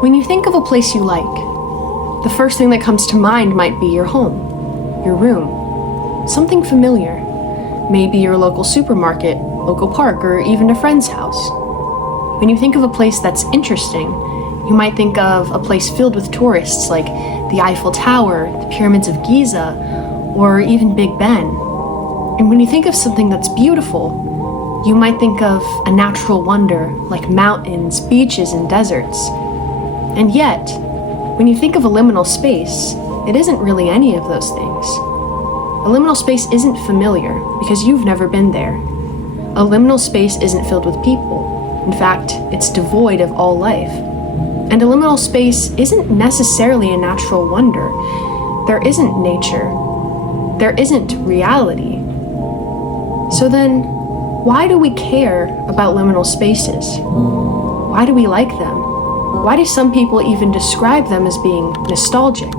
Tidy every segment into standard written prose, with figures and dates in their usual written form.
When you think of a place you like, the first thing that comes to mind might be your home, your room, something familiar. Maybe your local supermarket, local park, or even a friend's house. When you think of a place that's interesting, you might think of a place filled with tourists like the Eiffel Tower, the pyramids of Giza, or even Big Ben. And when you think of something that's beautiful, you might think of a natural wonder like mountains, beaches, and deserts. And yet, when you think of a liminal space, it isn't really any of those things. A liminal space isn't familiar because you've never been there. A liminal space isn't filled with people. In fact, it's devoid of all life. And a liminal space isn't necessarily a natural wonder. There isn't nature. There isn't reality. So then, why do we care about liminal spaces? Why do we like them? Why do some people even describe them as being nostalgic?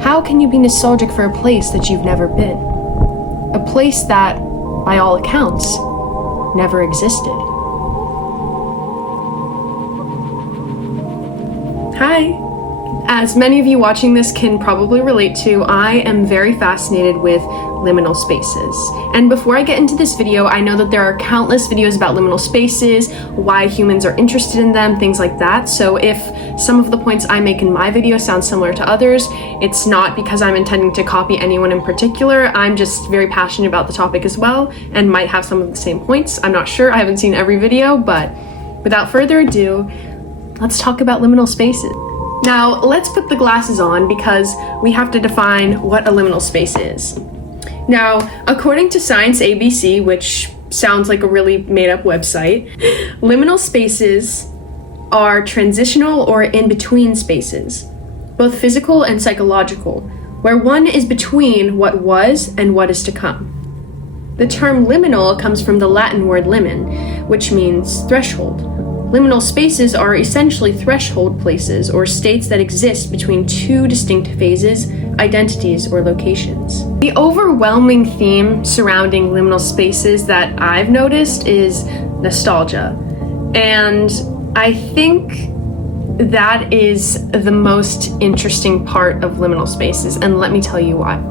How can you be nostalgic for a place that you've never been? A place that, by all accounts, never existed. Hi! As many of you watching this can probably relate to, I am very fascinated with liminal spaces. And before I get into this video, I know that there are countless videos about liminal spaces, why humans are interested in them, things like that. So if some of the points I make in my video sound similar to others, it's not because I'm intending to copy anyone in particular. I'm just very passionate about the topic as well and might have some of the same points. I'm not sure, I haven't seen every video, but without further ado, let's talk about liminal spaces. Now, let's put the glasses on because we have to define what a liminal space is. Now, according to Science ABC, which sounds like a really made-up website, liminal spaces are transitional or in-between spaces, both physical and psychological, where one is between what was and what is to come. The term liminal comes from the Latin word limen, which means threshold. Liminal spaces are essentially threshold places or states that exist between two distinct phases, identities, or locations. The overwhelming theme surrounding liminal spaces that I've noticed is nostalgia. And I think that is the most interesting part of liminal spaces, and let me tell you why.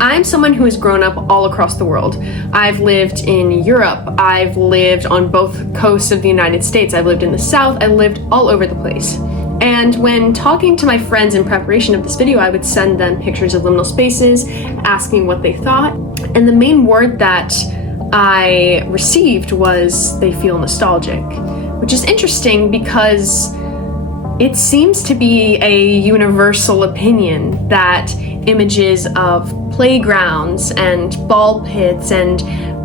I'm someone who has grown up all across the world. I've lived in Europe, I've lived on both coasts of the United States, I've lived in the South, I've lived all over the place. And when talking to my friends in preparation of this video, I would send them pictures of liminal spaces, asking what they thought. And the main word that I received was they feel nostalgic, which is interesting because it seems to be a universal opinion that images of playgrounds and ball pits and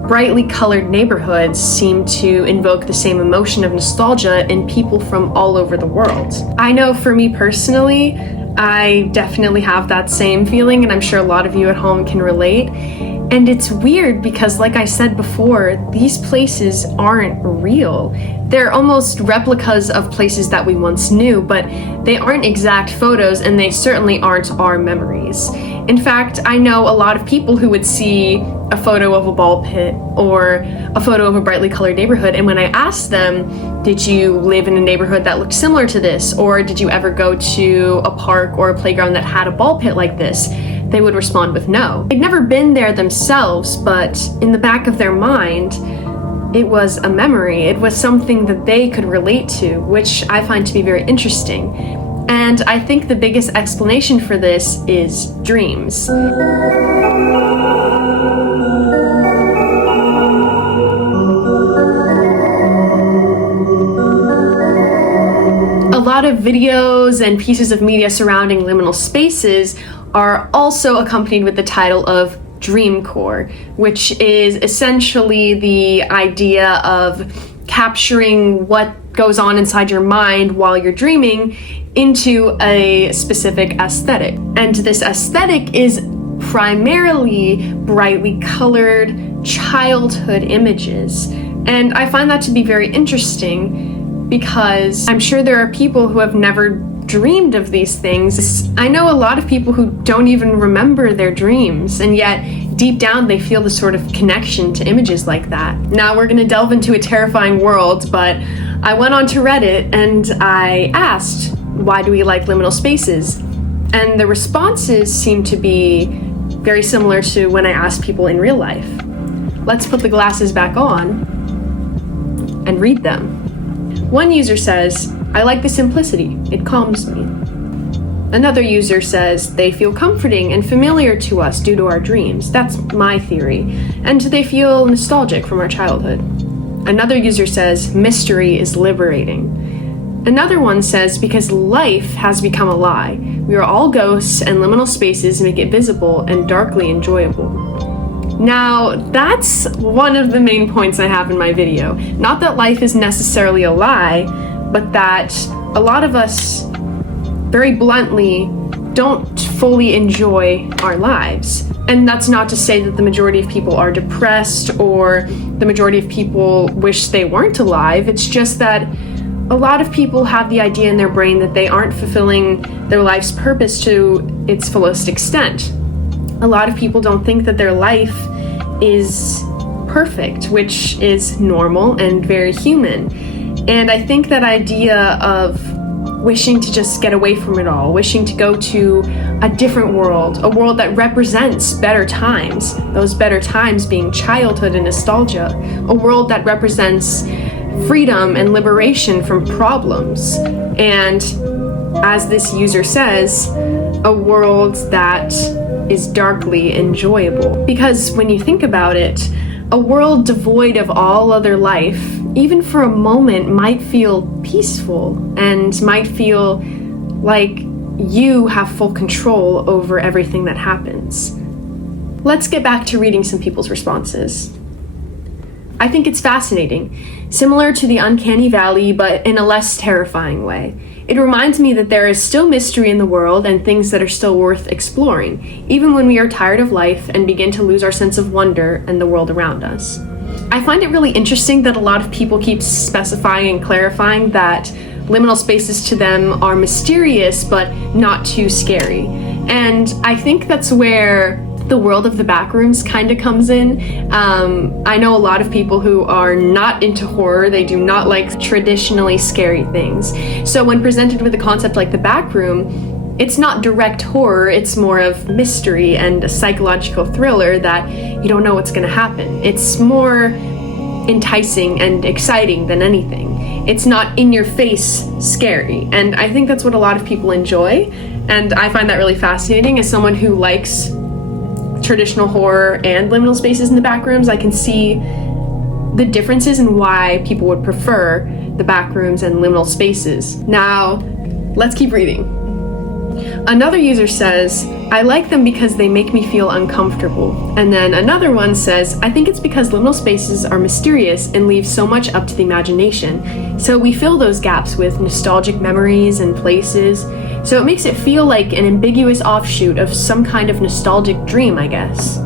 brightly colored neighborhoods seem to invoke the same emotion of nostalgia in people from all over the world. I know for me personally, I definitely have that same feeling, and I'm sure a lot of you at home can relate. And it's weird because, like I said before, these places aren't real. They're almost replicas of places that we once knew, but they aren't exact photos, and they certainly aren't our memories. In fact, I know a lot of people who would see a photo of a ball pit or a photo of a brightly colored neighborhood, and when I asked them, did you live in a neighborhood that looked similar to this, or did you ever go to a park or a playground that had a ball pit like this, they would respond with no. They'd never been there themselves, but in the back of their mind, it was a memory. It was something that they could relate to, which I find to be very interesting. And I think the biggest explanation for this is dreams. A lot of videos and pieces of media surrounding liminal spaces are also accompanied with the title of dreamcore, which is essentially the idea of capturing what goes on inside your mind while you're dreaming into a specific aesthetic. And this aesthetic is primarily brightly colored childhood images. And I find that to be very interesting because I'm sure there are people who have never dreamed of these things. I know a lot of people who don't even remember their dreams, and yet deep down they feel the sort of connection to images like that. Now we're gonna delve into a terrifying world, but I went onto Reddit and I asked, why do we like liminal spaces? And the responses seem to be very similar to when I asked people in real life. Let's put the glasses back on and read them. One user says, I like the simplicity, it calms me. Another user says, they feel comforting and familiar to us due to our dreams. That's my theory. And they feel nostalgic from our childhood. Another user says, mystery is liberating. Another one says, because life has become a lie. We are all ghosts and liminal spaces make it visible and darkly enjoyable. Now, that's one of the main points I have in my video. Not that life is necessarily a lie, but that a lot of us, very bluntly, don't fully enjoy our lives. And that's not to say that the majority of people are depressed or the majority of people wish they weren't alive. It's just that a lot of people have the idea in their brain that they aren't fulfilling their life's purpose to its fullest extent. A lot of people don't think that their life is perfect, which is normal and very human. And I think that idea of wishing to just get away from it all, wishing to go to a different world, a world that represents better times, those better times being childhood and nostalgia, a world that represents freedom and liberation from problems, and as this user says, a world that is darkly enjoyable. Because when you think about it, a world devoid of all other life, even for a moment, might feel peaceful and might feel like you have full control over everything that happens. Let's get back to reading some people's responses. I think it's fascinating, similar to the uncanny valley, but in a less terrifying way. It reminds me that there is still mystery in the world and things that are still worth exploring, even when we are tired of life and begin to lose our sense of wonder and the world around us. I find it really interesting that a lot of people keep specifying and clarifying that liminal spaces to them are mysterious but not too scary. And I think that's where the world of the backrooms kind of comes in. I know a lot of people who are not into horror. They do not like traditionally scary things. So when presented with a concept like the backroom, it's not direct horror, it's more of mystery and a psychological thriller that you don't know what's going to happen. It's more enticing and exciting than anything. It's not in your face scary. And I think that's what a lot of people enjoy. And I find that really fascinating as someone who likes traditional horror and liminal spaces in the backrooms. I can see the differences in why people would prefer the backrooms and liminal spaces. Now, let's keep reading. Another user says, I like them because they make me feel uncomfortable. And then another one says, I think it's because liminal spaces are mysterious and leave so much up to the imagination. So we fill those gaps with nostalgic memories and places. So it makes it feel like an ambiguous offshoot of some kind of nostalgic dream, I guess.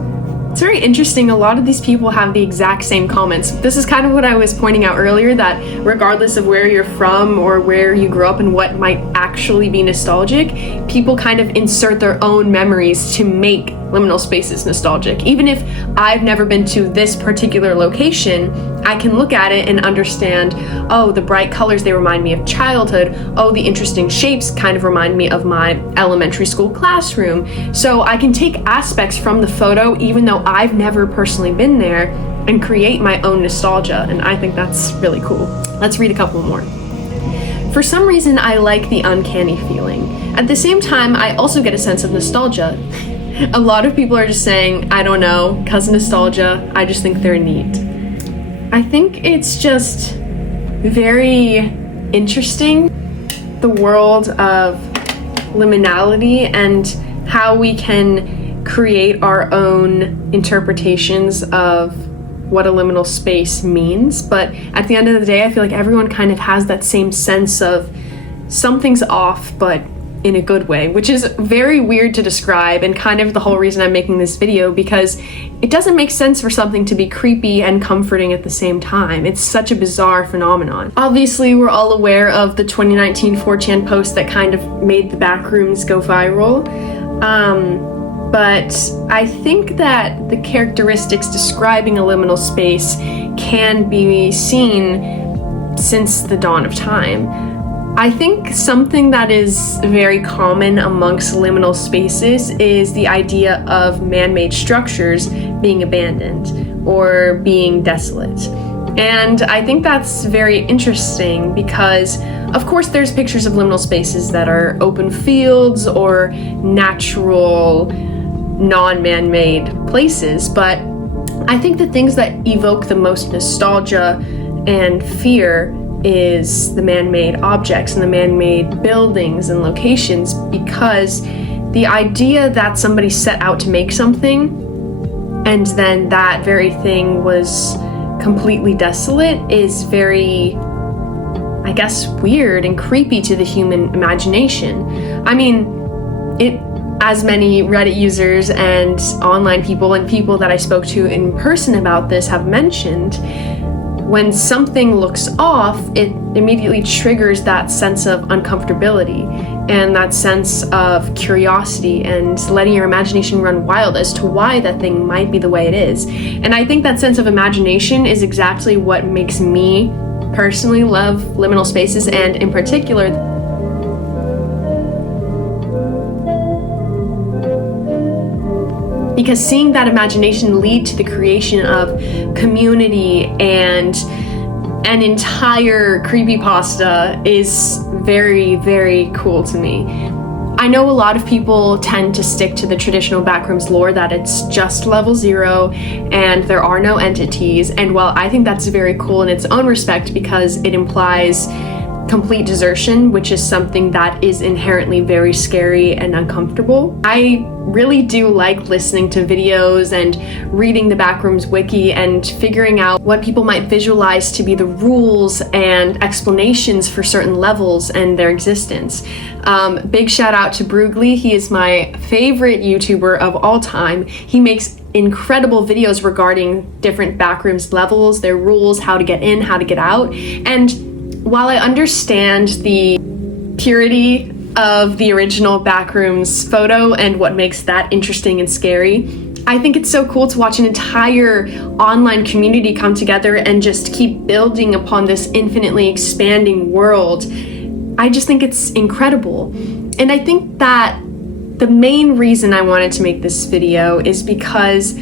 It's very interesting. A lot of these people have the exact same comments. This is kind of what I was pointing out earlier, that regardless of where you're from or where you grew up and what might actually be nostalgic, people kind of insert their own memories to make liminal spaces nostalgic. Even if I've never been to this particular location, I can look at it and understand, oh, the bright colors, they remind me of childhood. Oh, the interesting shapes kind of remind me of my elementary school classroom. So I can take aspects from the photo, even though I've never personally been there, and create my own nostalgia. And I think that's really cool. Let's read a couple more. For some reason, I like the uncanny feeling. At the same time, I also get a sense of nostalgia. A lot of people are just saying, I don't know, 'cause nostalgia, I just think they're neat. I think it's just very interesting, the world of liminality and how we can create our own interpretations of what a liminal space means. But at the end of the day, I feel like everyone kind of has that same sense of something's off, but in a good way, which is very weird to describe and kind of the whole reason I'm making this video, because it doesn't make sense for something to be creepy and comforting at the same time. It's such a bizarre phenomenon. Obviously, we're all aware of the 2019 4chan post that kind of made the backrooms go viral. But I think that the characteristics describing a liminal space can be seen since the dawn of time. I think something that is very common amongst liminal spaces is the idea of man-made structures being abandoned or being desolate. And I think that's very interesting because, of course, there's pictures of liminal spaces that are open fields or natural, non-man-made places, but I think the things that evoke the most nostalgia and fear is the man-made objects and the man-made buildings and locations, because the idea that somebody set out to make something and then that very thing was completely desolate is very, I guess, weird and creepy to the human imagination. I mean, as many Reddit users and online people and people that I spoke to in person about this have mentioned, when something looks off, it immediately triggers that sense of uncomfortability and that sense of curiosity and letting your imagination run wild as to why that thing might be the way it is. And I think that sense of imagination is exactly what makes me personally love liminal spaces, and in particular, because seeing that imagination lead to the creation of community and an entire creepypasta is very, very cool to me. I know a lot of people tend to stick to the traditional backrooms lore that it's just level 0 and there are no entities, and while I think that's very cool in its own respect because it implies complete desertion, which is something that is inherently very scary and uncomfortable, I really do like listening to videos and reading the Backrooms wiki and figuring out what people might visualize to be the rules and explanations for certain levels and their existence. Big shout out to Brugly. He is my favorite YouTuber of all time. He makes incredible videos regarding different Backrooms levels, their rules, how to get in, how to get out. And while I understand the purity of the original Backrooms photo and what makes that interesting and scary, I think it's so cool to watch an entire online community come together and just keep building upon this infinitely expanding world. I just think it's incredible. And I think that the main reason I wanted to make this video is because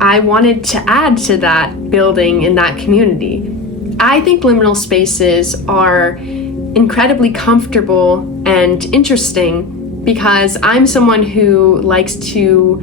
I wanted to add to that building in that community. I think liminal spaces are incredibly comfortable and interesting because I'm someone who likes to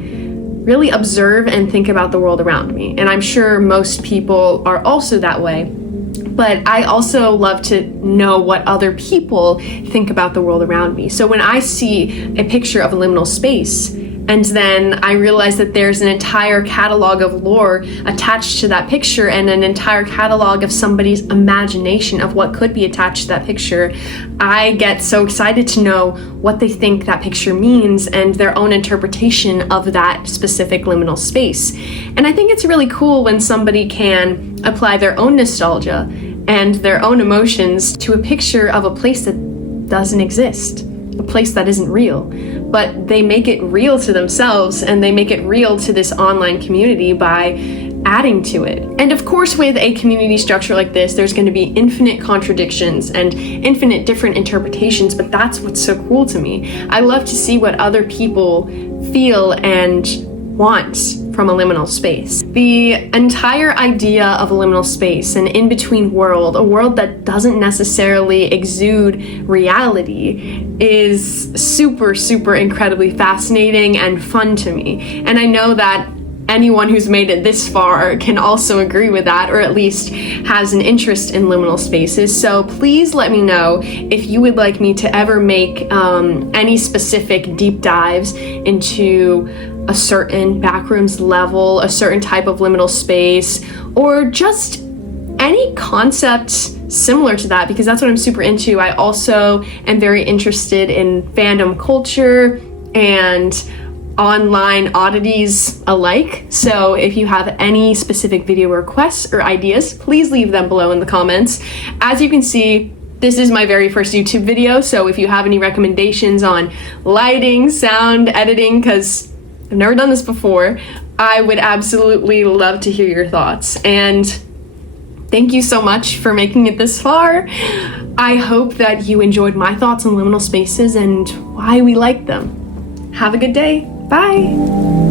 really observe and think about the world around me. And I'm sure most people are also that way. But I also love to know what other people think about the world around me. So when I see a picture of a liminal space, and then I realize that there's an entire catalog of lore attached to that picture and an entire catalog of somebody's imagination of what could be attached to that picture, I get so excited to know what they think that picture means and their own interpretation of that specific liminal space. And I think it's really cool when somebody can apply their own nostalgia and their own emotions to a picture of a place that doesn't exist, a place that isn't real, but they make it real to themselves and they make it real to this online community by adding to it. And of course, with a community structure like this, there's going to be infinite contradictions and infinite different interpretations, but that's what's so cool to me. I love to see what other people feel and want from a liminal space. The entire idea of a liminal space, an in-between world, a world that doesn't necessarily exude reality, is super, super incredibly fascinating and fun to me. And I know that anyone who's made it this far can also agree with that, or at least has an interest in liminal spaces. So please let me know if you would like me to ever make any specific deep dives into a certain Backrooms level, a certain type of liminal space, or just any concept similar to that, because that's what I'm super into. I also am very interested in fandom culture and online oddities alike. So if you have any specific video requests or ideas, please leave them below in the comments. As you can see, this is my very first YouTube video, so if you have any recommendations on lighting, sound, editing, because I've never done this before, I would absolutely love to hear your thoughts. And thank you so much for making it this far. I hope that you enjoyed my thoughts on liminal spaces and why we like them. Have a good day. Bye.